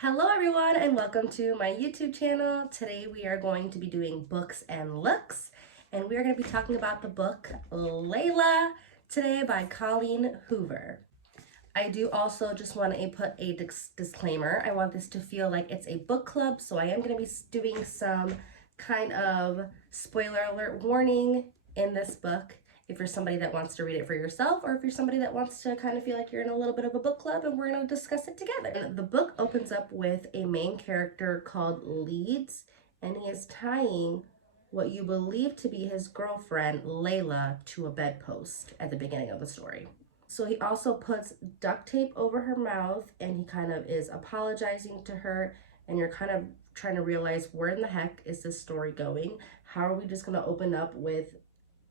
Hello everyone and welcome to my YouTube channel. Today we are going to be doing books and looks, and we are going to be talking about the book Layla today by Colleen Hoover. I do also just want to put a disclaimer. I want this to feel like it's a book club, so I am going to be doing some kind of spoiler alert warning in this book. If you're somebody that wants to read it for yourself, or if you're somebody that wants to kind of feel like you're in a little bit of a book club and we're going to discuss it together. The book opens up with a main character called Leeds, and he is tying what you believe to be his girlfriend, Layla, to a bedpost at the beginning of the story. So he also puts duct tape over her mouth, and he kind of is apologizing to her, and you're kind of trying to realize, where in the heck is this story going? How are we just going to open up with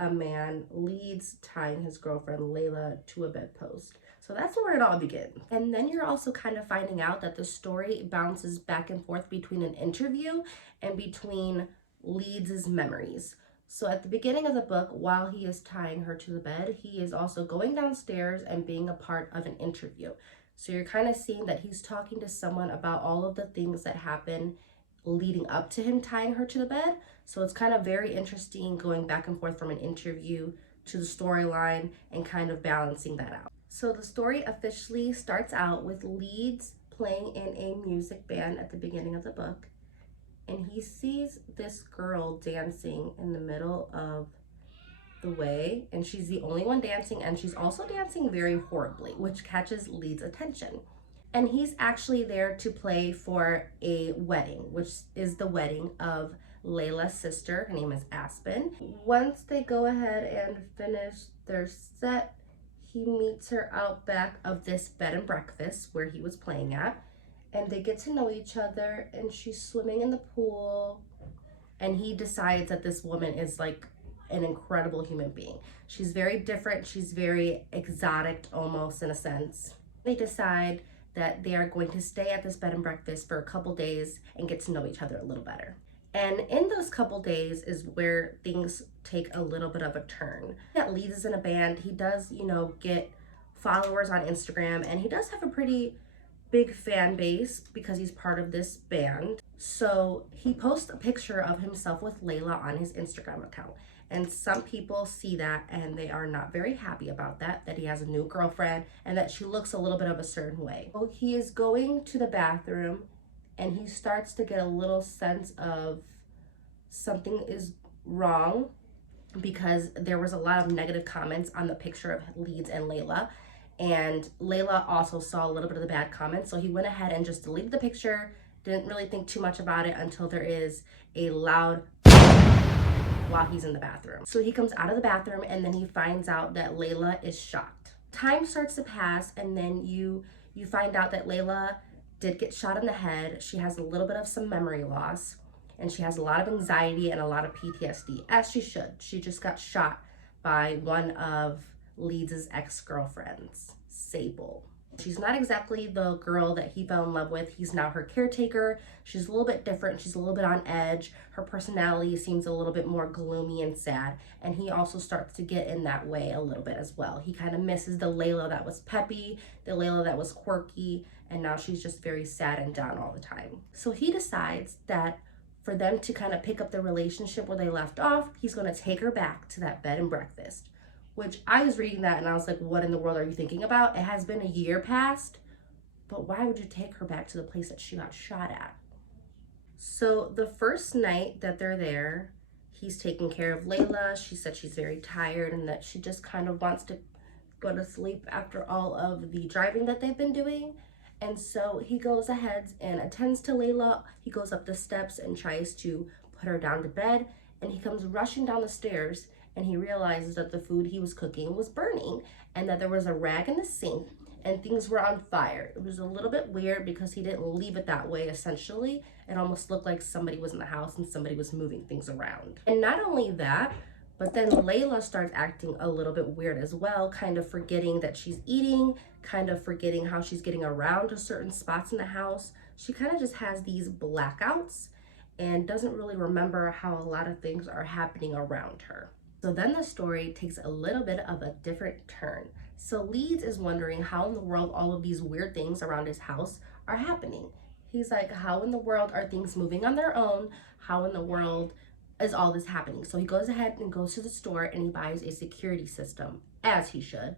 a man Leeds tying his girlfriend Layla to a bedpost? So that's where it all begins. And then you're also kind of finding out that the story bounces back and forth between an interview and between Leeds' memories. So at the beginning of the book, while he is tying her to the bed, he is also going downstairs and being a part of an interview. So you're kind of seeing that he's talking to someone about all of the things that happen leading up to him tying her to the bed. So it's kind of very interesting going back and forth from an interview to the storyline and kind of balancing that out. So the story officially starts out with Leeds playing in a music band at the beginning of the book, and he sees this girl dancing in the middle of the way, and she's the only one dancing, and she's also dancing very horribly, which catches Leeds' attention. And he's actually there to play for a wedding, which is the wedding of Layla's sister. Her name is Aspen. Once they go ahead and finish their set, he meets her out back of this bed and breakfast where he was playing at, and they get to know each other, and she's swimming in the pool, and he decides that this woman is like an incredible human being. She's very different. She's very exotic, almost, in a sense. They decide that they are going to stay at this bed and breakfast for a couple days and get to know each other a little better. And in those couple days is where things take a little bit of a turn. That Leeds is in a band. He does, get followers on Instagram, and he does have a pretty big fan base because he's part of this band. So he posts a picture of himself with Layla on his Instagram account. And some people see that and they are not very happy about that he has a new girlfriend and that she looks a little bit of a certain way. So he is going to the bathroom, and he starts to get a little sense of something is wrong because there was a lot of negative comments on the picture of Leeds and Layla. And Layla also saw a little bit of the bad comments, so he went ahead and just deleted the picture, didn't really think too much about it until there is a loud while he's in the bathroom. So he comes out of the bathroom, and then he finds out that Layla is shot. Time starts to pass, and then you find out that Layla did get shot in the head. She has a little bit of some memory loss, and she has a lot of anxiety and a lot of PTSD, as she should. She just got shot by one of Leeds' ex-girlfriends, Sable. She's not exactly the girl that he fell in love with. He's now her caretaker. She's a little bit different. She's a little bit on edge. Her personality seems a little bit more gloomy and sad. And he also starts to get in that way a little bit as well. He kind of misses the Layla that was peppy, the Layla that was quirky, and now she's just very sad and down all the time. So he decides that for them to kind of pick up the relationship where they left off, he's going to take her back to that bed and breakfast. Which I was reading that and I was like, what in the world are you thinking about? It has been a year past, but why would you take her back to the place that she got shot at? So the first night that they're there, he's taking care of Layla. She said she's very tired and that she just kind of wants to go to sleep after all of the driving that they've been doing. And so he goes ahead and attends to Layla. He goes up the steps and tries to put her down to bed, and he comes rushing down the stairs, and he realizes that the food he was cooking was burning and that there was a rag in the sink and things were on fire. It was a little bit weird because he didn't leave it that way. Essentially, it almost looked like somebody was in the house and somebody was moving things around. And not only that, but then Layla starts acting a little bit weird as well, kind of forgetting that she's eating, kind of forgetting how she's getting around to certain spots in the house. She kind of just has these blackouts and doesn't really remember how a lot of things are happening around her. So then the story takes a little bit of a different turn. So Leeds is wondering how in the world all of these weird things around his house are happening. He's like, how in the world are things moving on their own? How in the world is all this happening? So he goes ahead and goes to the store and he buys a security system, as he should.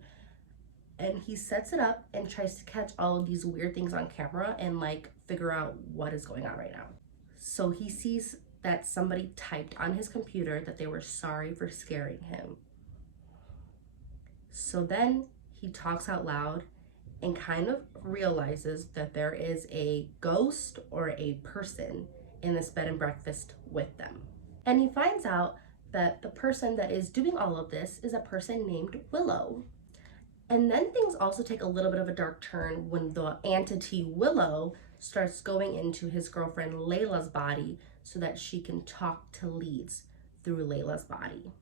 And he sets it up and tries to catch all of these weird things on camera and like figure out what is going on right now. So he sees that somebody typed on his computer that they were sorry for scaring him. So then he talks out loud and kind of realizes that there is a ghost or a person in this bed and breakfast with them. And he finds out that the person that is doing all of this is a person named Willow. And then things also take a little bit of a dark turn when the entity Willow starts going into his girlfriend Layla's body so that she can talk to Leeds through Layla's body.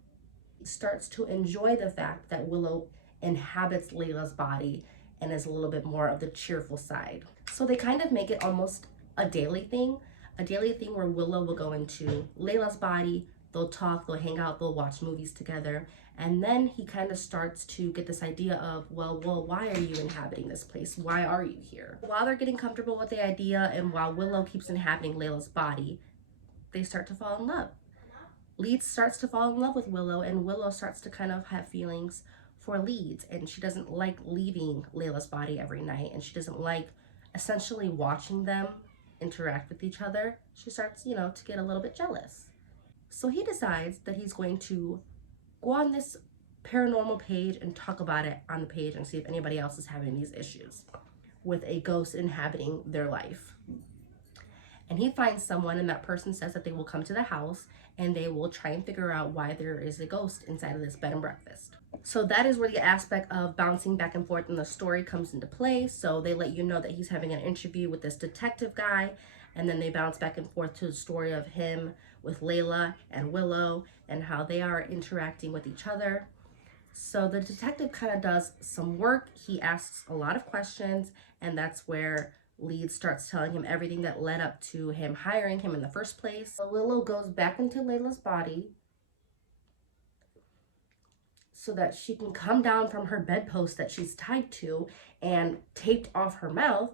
He starts to enjoy the fact that Willow inhabits Layla's body and is a little bit more of the cheerful side. So they kind of make it almost a daily thing where Willow will go into Layla's body, they'll talk, they'll hang out, they'll watch movies together, and then he kind of starts to get this idea of, well, why are you inhabiting this place? Why are you here? While they're getting comfortable with the idea and while Willow keeps inhabiting Layla's body, they start to fall in love. Leeds starts to fall in love with Willow, and Willow starts to kind of have feelings for Leeds, and she doesn't like leaving Layla's body every night, and she doesn't like essentially watching them interact with each other. She starts, to get a little bit jealous. So he decides that he's going to go on this paranormal page and talk about it on the page and see if anybody else is having these issues with a ghost inhabiting their life. And he finds someone, and that person says that they will come to the house and they will try and figure out why there is a ghost inside of this bed and breakfast. So that is where the aspect of bouncing back and forth in the story comes into play. So they let you know that he's having an interview with this detective guy, and then they bounce back and forth to the story of him with Layla and Willow and how they are interacting with each other. So the detective kind of does some work. He asks a lot of questions, and that's where Leeds starts telling him everything that led up to him hiring him in the first place. So Willow goes back into Layla's body so that she can come down from her bedpost that she's tied to and taped off her mouth.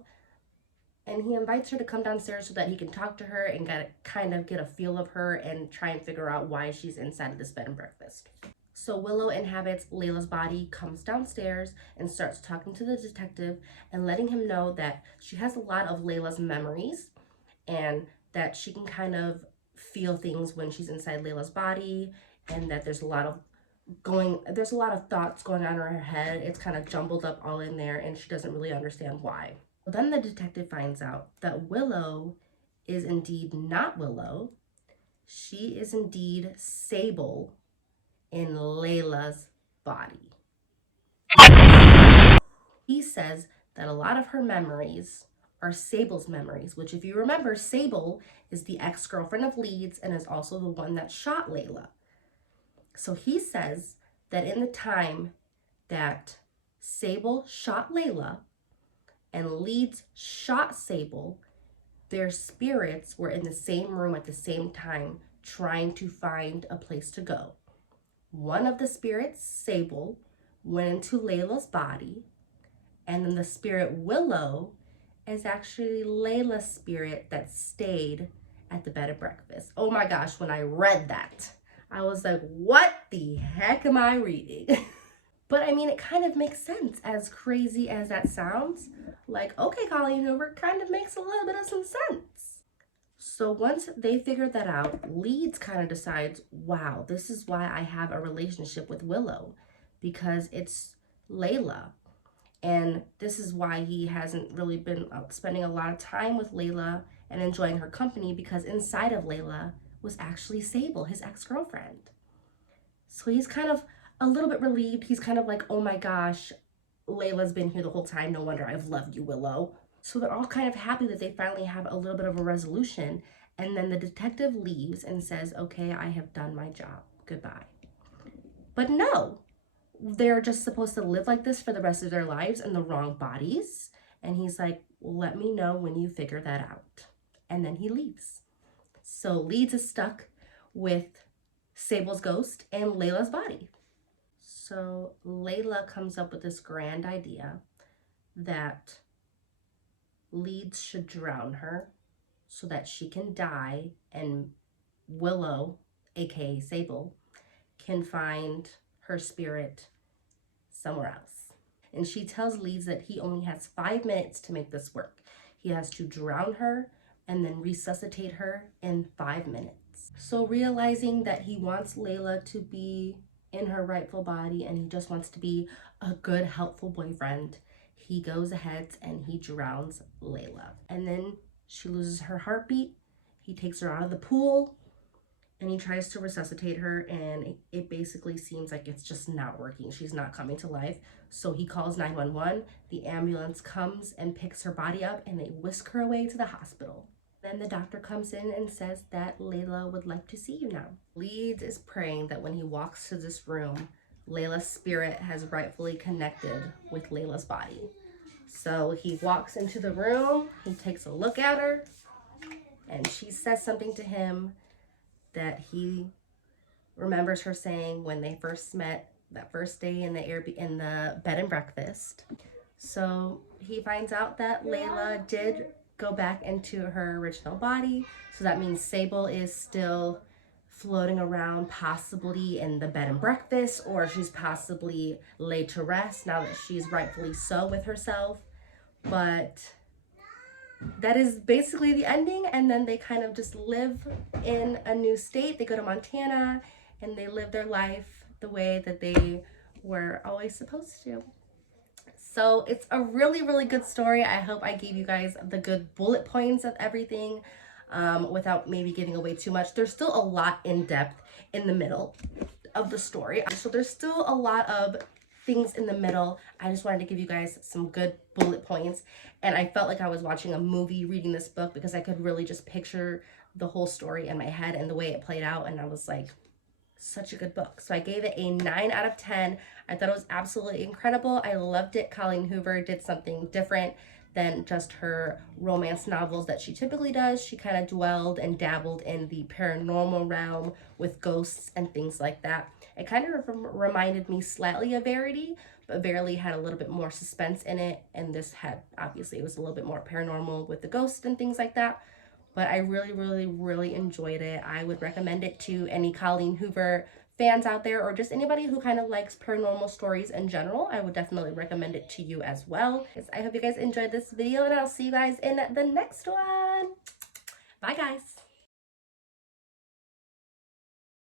And he invites her to come downstairs so that he can talk to her and kind of get a feel of her and try and figure out why she's inside of this bed and breakfast. So Willow inhabits Layla's body, comes downstairs, and starts talking to the detective and letting him know that she has a lot of Layla's memories and that she can kind of feel things when she's inside Layla's body, and that there's a lot of thoughts going on in her head. It's kind of jumbled up all in there, and she doesn't really understand why. Then the detective finds out that Willow is indeed not Willow. She is indeed Sable in Layla's body. He says that a lot of her memories are Sable's memories, which, if you remember, Sable is the ex-girlfriend of Leeds and is also the one that shot Layla. So he says that in the time that Sable shot Layla and Leeds shot Sable, their spirits were in the same room at the same time trying to find a place to go. One of the spirits, Sable, went into Layla's body, and then the spirit Willow is actually Layla's spirit that stayed at the bed and breakfast. Oh my gosh, when I read that, I was like, what the heck am I reading? But I mean, it kind of makes sense, as crazy as that sounds. Like, okay, Colleen Hoover, kind of makes a little bit of some sense. So once they figured that out, Leeds kind of decides, wow, this is why I have a relationship with Willow, because it's Layla. And this is why he hasn't really been spending a lot of time with Layla and enjoying her company, because inside of Layla was actually Sable, his ex-girlfriend. So he's kind of a little bit relieved. He's kind of like, oh my gosh, Layla's been here the whole time. No wonder I've loved you, Willow. So they're all kind of happy that they finally have a little bit of a resolution. And then the detective leaves and says, okay, I have done my job. Goodbye. But no, they're just supposed to live like this for the rest of their lives in the wrong bodies. And he's like, well, let me know when you figure that out. And then he leaves. So Leeds is stuck with Sable's ghost and Layla's body. So Layla comes up with this grand idea that Leeds should drown her so that she can die, and Willow, aka Sable, can find her spirit somewhere else. And she tells Leeds that he only has 5 minutes to make this work. He has to drown her and then resuscitate her in 5 minutes. So realizing that he wants Layla to be in her rightful body and he just wants to be a good, helpful boyfriend, he goes ahead and he drowns Layla. And then she loses her heartbeat. He takes her out of the pool and he tries to resuscitate her, and it basically seems like it's just not working. She's not coming to life. So he calls 911. The ambulance comes and picks her body up, and they whisk her away to the hospital. Then the doctor comes in and says that Layla would like to see you now. Leeds is praying that when he walks to this room, Layla's spirit has rightfully connected with Layla's body. So he walks into the room, he takes a look at her, and she says something to him that he remembers her saying when they first met that first day in the bed and breakfast. So he finds out that Layla did go back into her original body. So that means Sable is still floating around, possibly in the bed and breakfast, or she's possibly laid to rest now that she's rightfully so with herself. But that is basically the ending, and then they kind of just live in a new state. They go to Montana and they live their life the way that they were always supposed to. So it's a really, really good story. I hope I gave you guys the good bullet points of everything without maybe giving away too much. There's still a lot in depth in the middle of the story. So there's still a lot of things in the middle. I just wanted to give you guys some good bullet points, and I felt like I was watching a movie reading this book because I could really just picture the whole story in my head and the way it played out, and I was like, such a good book. So I gave it a 9 out of 10. I thought it was absolutely incredible. I loved it. Colleen Hoover did something different than just her romance novels that she typically does. She kind of dwelled and dabbled in the paranormal realm with ghosts and things like that. It kind of reminded me slightly of Verity, but Verity had a little bit more suspense in it, and this had, obviously, it was a little bit more paranormal with the ghosts and things like that. But I really, really, really enjoyed it. I would recommend it to any Colleen Hoover fans out there, or just anybody who kind of likes paranormal stories in general. I would definitely recommend it to you as well. I hope you guys enjoyed this video, and I'll see you guys in the next one. Bye, guys.